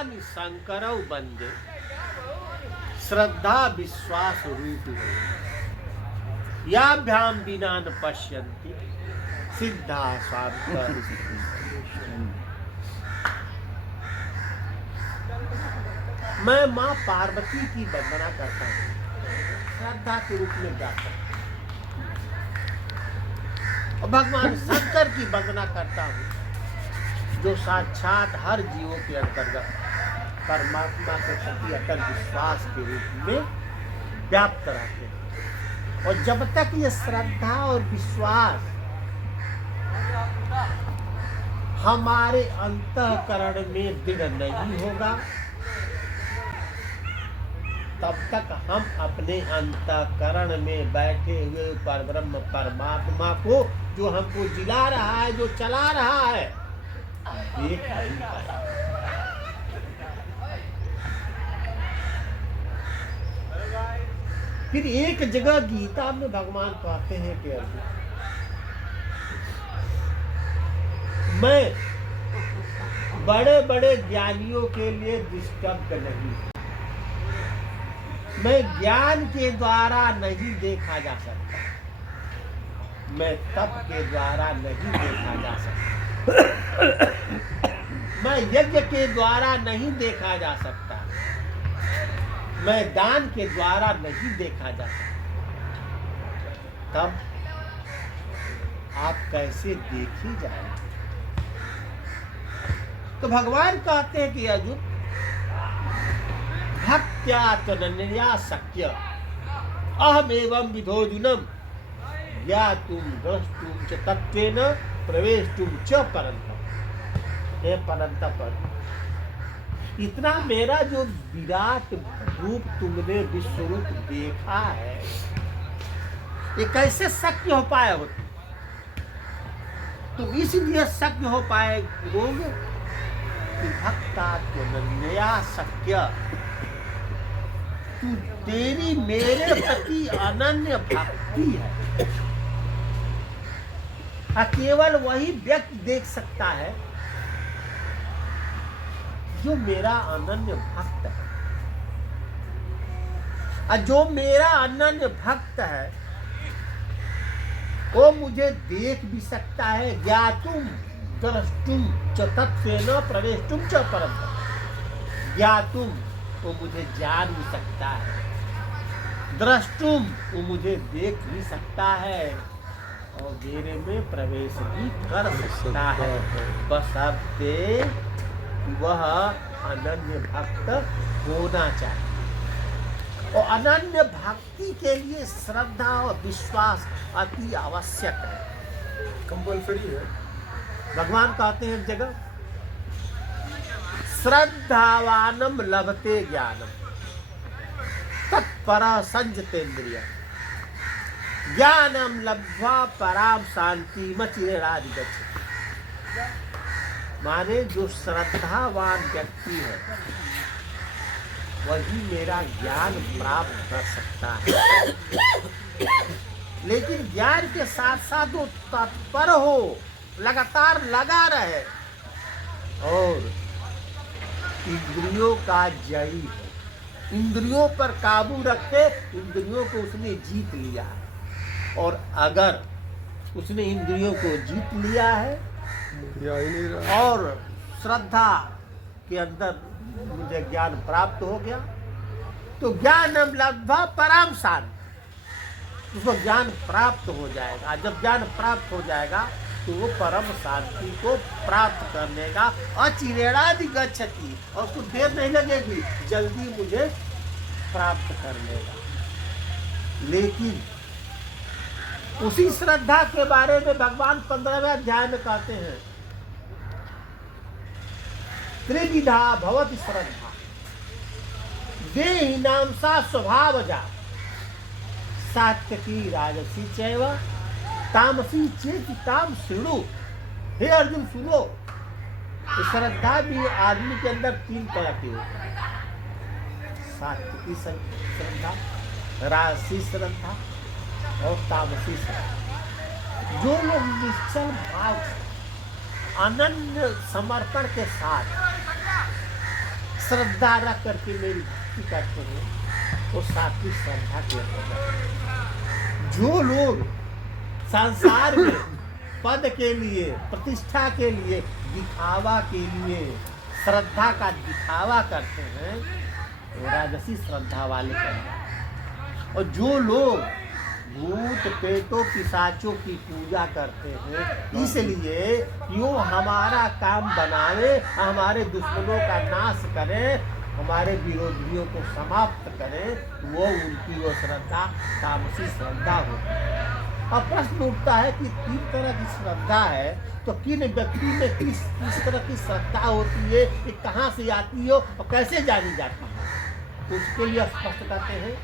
भगवान शंकरौ वंदे श्रद्धा विश्वास रूप याभ्याम बिना न पश्यन्ति सिद्धा स्वांत। मैं माँ पार्वती की वंदना करता हूँ, श्रद्धा के रूप में गाता हूँ, और भगवान शंकर की वंदना करता हूँ जो साक्षात हर जीवों के अंतर्गत परमात्मा के प्रति अटल विश्वास के रूप में व्याप्त रहते हैं। और जब तक ये श्रद्धा और विश्वास हमारे अंतःकरण में दृढ़ नहीं होगा, तब तक हम अपने अंतःकरण में बैठे हुए परब्रह्म परमात्मा को, जो हमको जिला रहा है, जो चला रहा है, देख नहीं पाएंगे। फिर एक जगह गीता में भगवान कहते हैं कि मैं बड़े बड़े ज्ञानियों के लिए डिस्टर्ब नहीं, मैं ज्ञान के द्वारा नहीं देखा जा सकता, मैं तप के द्वारा नहीं देखा जा सकता, मैं यज्ञ के द्वारा नहीं देखा जा सकता, मैं दान के द्वारा नहीं देखा जा सकता। तब आप कैसे देखी जाए? तो भगवान कहते हैं कि अर्जुन, भक्त्या तनन्या शक्य अहम एवं विधोजुनम ज्ञातुम द्रष्टुम च तत्वेन प्रवेष्टुम च परन्तप। हे परन्तप, इतना मेरा जो विराट रूप तुमने विश्वरूप देखा है, ये कैसे शक्य हो पाए हो? तुम इसलिए शक्य हो पाए होगे कि भक्ता तनन्या शक्य, तू तेरी मेरे प्रति अनन्य भक्ति है। केवल वही व्यक्ति देख सकता है जो मेरा अनन्य भक्त है, और जो मेरा अनन्य भक्त है वो मुझे देख भी सकता है। ज्ञातुम द्रष्टुम च तत्वेन प्रवेष्टुम च परन्तप। ज्ञातुम वो मुझे जान भी सकता है, द्रष्टुम वो मुझे देख भी सकता है, और मेरे में प्रवेश भी कर सकता है, बशर्ते वह अनन्य भक्त होना चाहिए। और अनन्य भक्ति के लिए श्रद्धा और विश्वास अति आवश्यक है, कंपल्सरी है। भगवान कहते हैं एक जगह, श्रद्धावानम लभते ज्ञानम तत्पर संजतेन्द्रिय ज्ञानम लब्ध्वा पराम शांति मचिरेणाधिगच्छति। माने जो श्रद्धावान व्यक्ति है वही मेरा ज्ञान प्राप्त कर सकता है, लेकिन ज्ञान के साथ साथ वो तत्पर हो, लगातार लगा रहे, और इंद्रियों का जयी हो, इंद्रियों पर काबू रखे, इंद्रियों को उसने जीत लिया है। और अगर उसने इंद्रियों को जीत लिया है और श्रद्धा के अंदर मुझे ज्ञान प्राप्त हो गया, तो ज्ञानम लब्ध्वा पराम शांति, उसको ज्ञान प्राप्त हो जाएगा। जब ज्ञान प्राप्त हो जाएगा तो वो परम शांति को प्राप्त करने का अचिरेणाधिगच्छति, और उसको देर नहीं लगेगी, जल्दी मुझे प्राप्त कर लेगा। लेकिन उसी श्रद्धा के बारे में भगवान 15वें अध्याय में कहते हैं, त्रिविधा भवति श्रद्धा देहिनां सा स्वभावजा सात्विकी राजसी चैव तामसी चेति ताम शृणु। हे अर्जुन सुनो, श्रद्धा भी आदमी के अंदर 3 तरह की होती है, सात्विकी श्रद्धा, राजसी श्रद्धा और तामसी श्रद्धा। जो लोग निश्चल भाव, अनन्य समर्पण के साथ श्रद्धा रख करके मेरी भक्ति करते हैं, वो सात्विक श्रद्धा के अंतर्गत। जो लोग संसार में पद के लिए, प्रतिष्ठा के लिए, दिखावा के लिए श्रद्धा का दिखावा करते हैं, वो राजसी श्रद्धा वाले करते हैं। और जो लोग भूत प्रेतों पिशाचों की पूजा करते हैं, इसलिए यो हमारा काम बनावे, हमारे दुश्मनों का नाश करें, हमारे विरोधियों को समाप्त करें, वो उनकी वो श्रद्धा तामसी श्रद्धा होती है। अब प्रश्न उठता है कि तीन तरह की श्रद्धा है, तो किन व्यक्ति में किस तरह की श्रद्धा होती है, ये कहाँ से आती है और कैसे जानी जाती है? तो उसके लिए स्पष्ट करते हैं,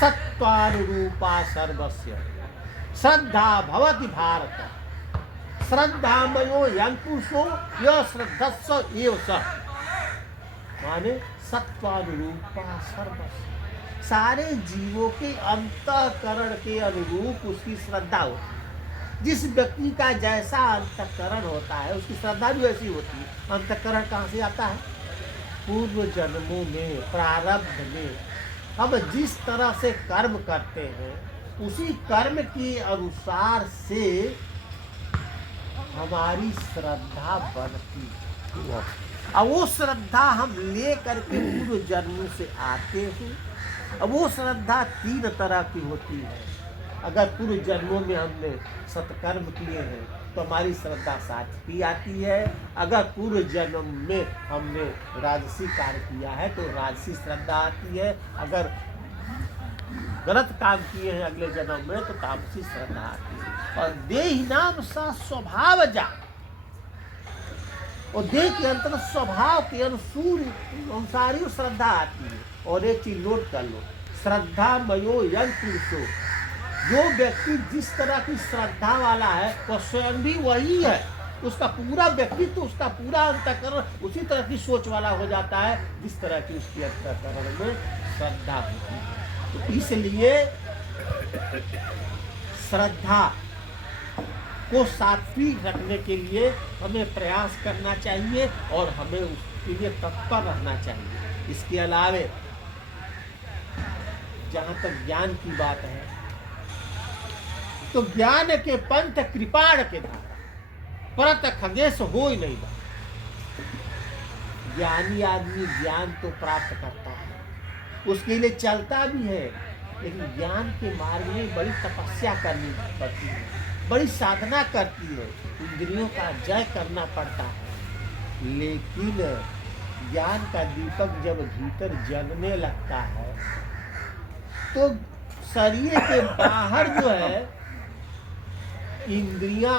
सत्वानुरूपा सर्वस्य श्रद्धा भवति भारत, श्रद्धामयो यंपुरुषो य श्रद्धस्व एव सः। माने सत्वानुरूपा सर्वस्य, सारे जीवों के अंतःकरण के अनुरूप उसकी श्रद्धा होती है। जिस व्यक्ति का जैसा अंतःकरण होता है उसकी श्रद्धा भी वैसी होती है। अंतःकरण कहाँ से आता है? पूर्व जन्मों में, प्रारब्ध में हम जिस तरह से कर्म करते हैं, उसी कर्म के अनुसार से हमारी श्रद्धा बनती है। अब वो श्रद्धा हम ले करके पूर्व जन्मों से आते हैं। अब वो श्रद्धा तीन तरह की होती है। अगर पूर्व जन्मों में हमने सत्कर्म किए हैं तो हमारी श्रद्धा सात्विकी आती है। अगर पूर्व जन्म में हमने राजसी कार्य किया है तो राजसी श्रद्धा आती है। अगर गलत काम किए हैं अगले जन्म में तो तामसी श्रद्धा आती है। और देहि नाम सा स्वभाव जा, और देह के अंतर स्वभाव के अनुसार ही श्रद्धा आती है। और एक चीज नोट कर लो, श्रद्धा मयो यंग पुरुषो, जो व्यक्ति जिस तरह की श्रद्धा वाला है वह स्वयं भी वही है। उसका पूरा व्यक्तित्व, उसका पूरा अंतःकरण उसी तरह की सोच वाला हो जाता है जिस तरह की उसकी अंतःकरण में श्रद्धा होती है। तो इसलिए श्रद्धा को सात्विक रखने के लिए हमें प्रयास करना चाहिए और हमें उसके लिए तत्पर रहना चाहिए। इसके अलावे जहाँ तक ज्ञान की बात है तो ज्ञान के पंथ कृपाण के द्वारा परत खगेश हो ही नहीं। ज्ञानी आदमी ज्ञान तो प्राप्त करता है, उसके लिए चलता भी है, लेकिन ज्ञान के मार्ग में बड़ी तपस्या करनी पड़ती है, बड़ी साधना करती है, इंद्रियों का जय करना पड़ता है। लेकिन ज्ञान का दीपक जब भीतर जलने लगता है तो शरीर के बाहर जो है इंद्रियां,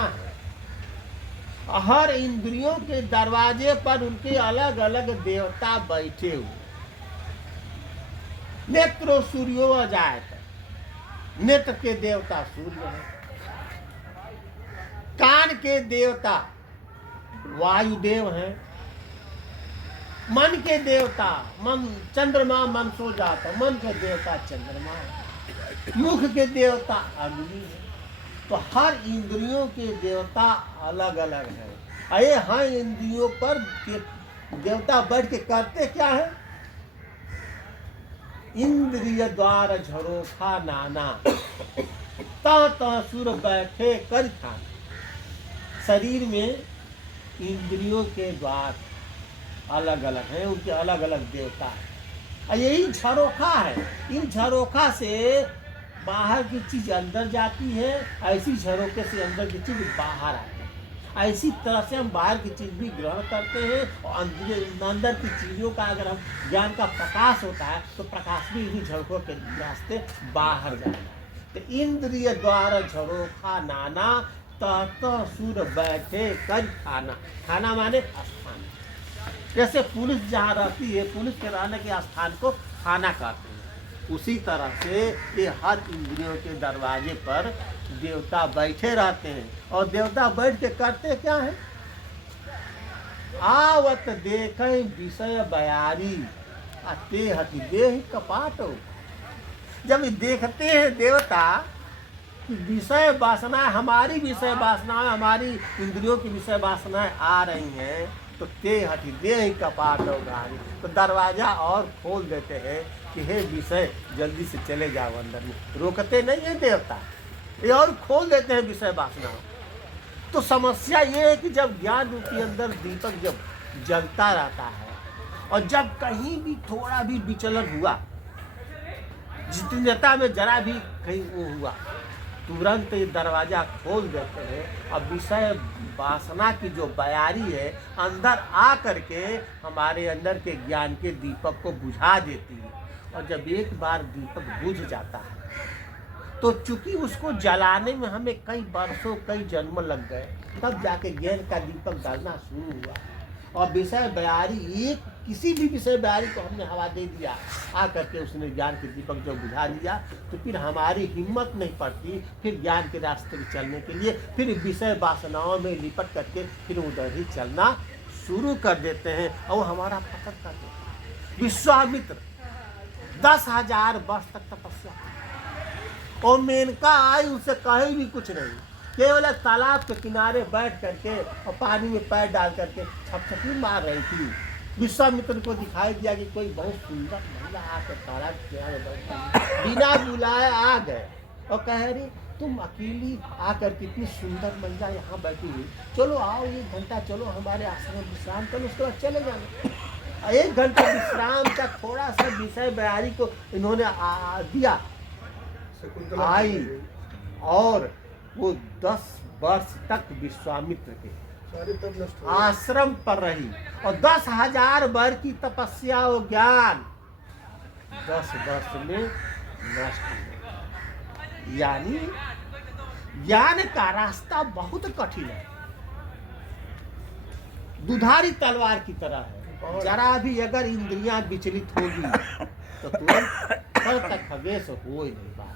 हर इंद्रियों के दरवाजे पर उनके अलग अलग देवता बैठे हुए। नेत्रो सूर्यो जायत, नेत्र के देवता सूर्य है, कान के देवता वायुदेव हैं, मन के देवता मन चंद्रमा, मन सो जाता, मन के देवता चंद्रमा है, मुख के देवता अग्नि है। तो हर इंद्रियों के देवता अलग अलग है। अरे हाँ, इंद्रियों पर देवता बैठ के करते क्या है? इंद्रिय द्वार झरोखा नाना, ता सुर बैठे कर खाना। शरीर में इंद्रियों के द्वार अलग अलग हैं, उनके अलग अलग देवता हैं। यही झरोखा है। इन झरोखा से बाहर की चीज अंदर जाती है, ऐसी झरोखे से अंदर की चीज बाहर आती है। ऐसी तरह से हम बाहर की चीज भी ग्रहण करते हैं और अंदर की चीजों का अगर हम ज्ञान का प्रकाश होता है तो प्रकाश भी इन्हीं झरोखों के रास्ते बाहर जाता है। तो इंद्रिय द्वार झरोखा नाना, तत सुर बैठे कर खाना। खाना माने स्थान। जैसे पुलिस जहाँ रहती है, पुलिस के रहने के स्थान को खाना कहते हैं। उसी तरह से ये हर इंद्रियों के दरवाजे पर देवता बैठे रहते हैं। और देवता बैठ के करते क्या है? आवत देखें विषय बयारी, ते हति देह कपाटो। जब देखते हैं देवता विषय वासनाएं, हमारी विषय वासनाएं, हमारी इंद्रियों की विषय वासनाएं आ रही हैं, तो ते हटी दे ही कपाट और गाड़ी, तो दरवाजा और खोल देते हैं कि हे विषय जल्दी से चले जाओ अंदर में। रोकते नहीं है देवता, ये और खोल देते हैं विषय वासना। तो समस्या ये है कि जब ज्ञान रूपी अंदर दीपक जब जलता रहता है और जब कहीं भी थोड़ा भी विचलन हुआ, जितनेता में जरा भी कहीं वो हुआ, तुरंत ये दरवाजा खोल देते हैं और विषय वासना की जो बयारी है अंदर आ करके हमारे अंदर के ज्ञान के दीपक को बुझा देती है। और जब एक बार दीपक बुझ जाता है तो चूंकि उसको जलाने में हमें कई वर्षों कई जन्म लग गए, तब जाके ज्ञान का दीपक जलना शुरू हुआ। और विषय बयारी, एक किसी भी विषय बयारी को हमने हवा दे दिया, आ करके उसने ज्ञान के दीपक जब बुझा दिया तो फिर हमारी हिम्मत नहीं पड़ती फिर ज्ञान के रास्ते में चलने के लिए। फिर विषय वासनाओं में लिपट करके फिर उधर ही चलना शुरू कर देते हैं और हमारा पतन कर देते हैं। विश्वामित्र 10,000 वर्ष तक तपस्या और मेनका आई, उनसे कहीं भी कुछ नहीं, केवल तालाब के किनारे बैठ करके और पानी में पैर डाल करके छपछपी मार रही थी। विश्वामित्र को दिखाई दिया कि कोई बहुत सुंदर महिला आकर तालाब के किनारे बैठी, बिना बुलाए आ गए और कह रही तुम अकेली आकर कितनी सुंदर महिला यहाँ बैठी हुई, चलो आओ 1 घंटा चलो हमारे आश्रम विश्राम करो, उसके बाद चले जाना। 1 घंटा विश्राम का थोड़ा सा विषय बयारी को इन्होंने दिया, आई और वो 10 वर्ष तक विश्वामित्र के आश्रम पर रही और 10,000 वर्ष की तपस्या और ज्ञान 10 वर्ष में नष्ट हो। यानी ज्ञान का रास्ता बहुत कठिन है, दुधारी तलवार की तरह है। जरा भी अगर इंद्रियां विचलित होगी तो तुरंत कल तक खगेश हो ही नहीं पाएगा,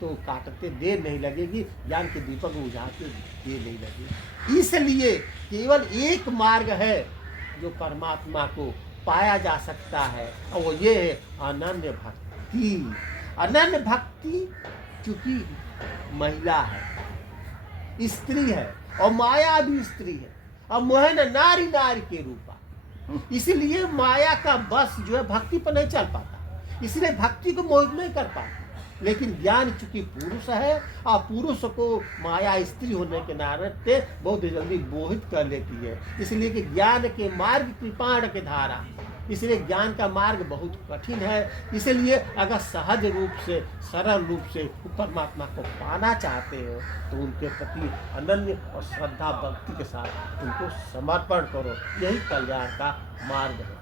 तो काटते देर नहीं लगेगी, ज्ञान के दीपक बुझाते देर नहीं लगेगी। इसलिए केवल एक मार्ग है जो परमात्मा को पाया जा सकता है और वो ये है अनन्य भक्ति। अनन्य भक्ति चूंकि महिला है, स्त्री है और माया भी स्त्री है और मोहन नारी नारी के रूपा, इसलिए माया का बस जो है भक्ति पर नहीं चल पाता, इसलिए भक्ति को मोहित नहीं कर पाता। लेकिन ज्ञान चूंकि पुरुष है और पुरुष को माया स्त्री होने के नाते बहुत जल्दी मोहित कर लेती है, इसलिए कि ज्ञान के मार्ग कृपाण के धारा, इसलिए ज्ञान का मार्ग बहुत कठिन है। इसलिए अगर सहज रूप से सरल रूप से परमात्मा को पाना चाहते हो तो उनके प्रति अनन्य और श्रद्धा भक्ति के साथ उनको समर्पण करो, यही कल्याण का मार्ग है।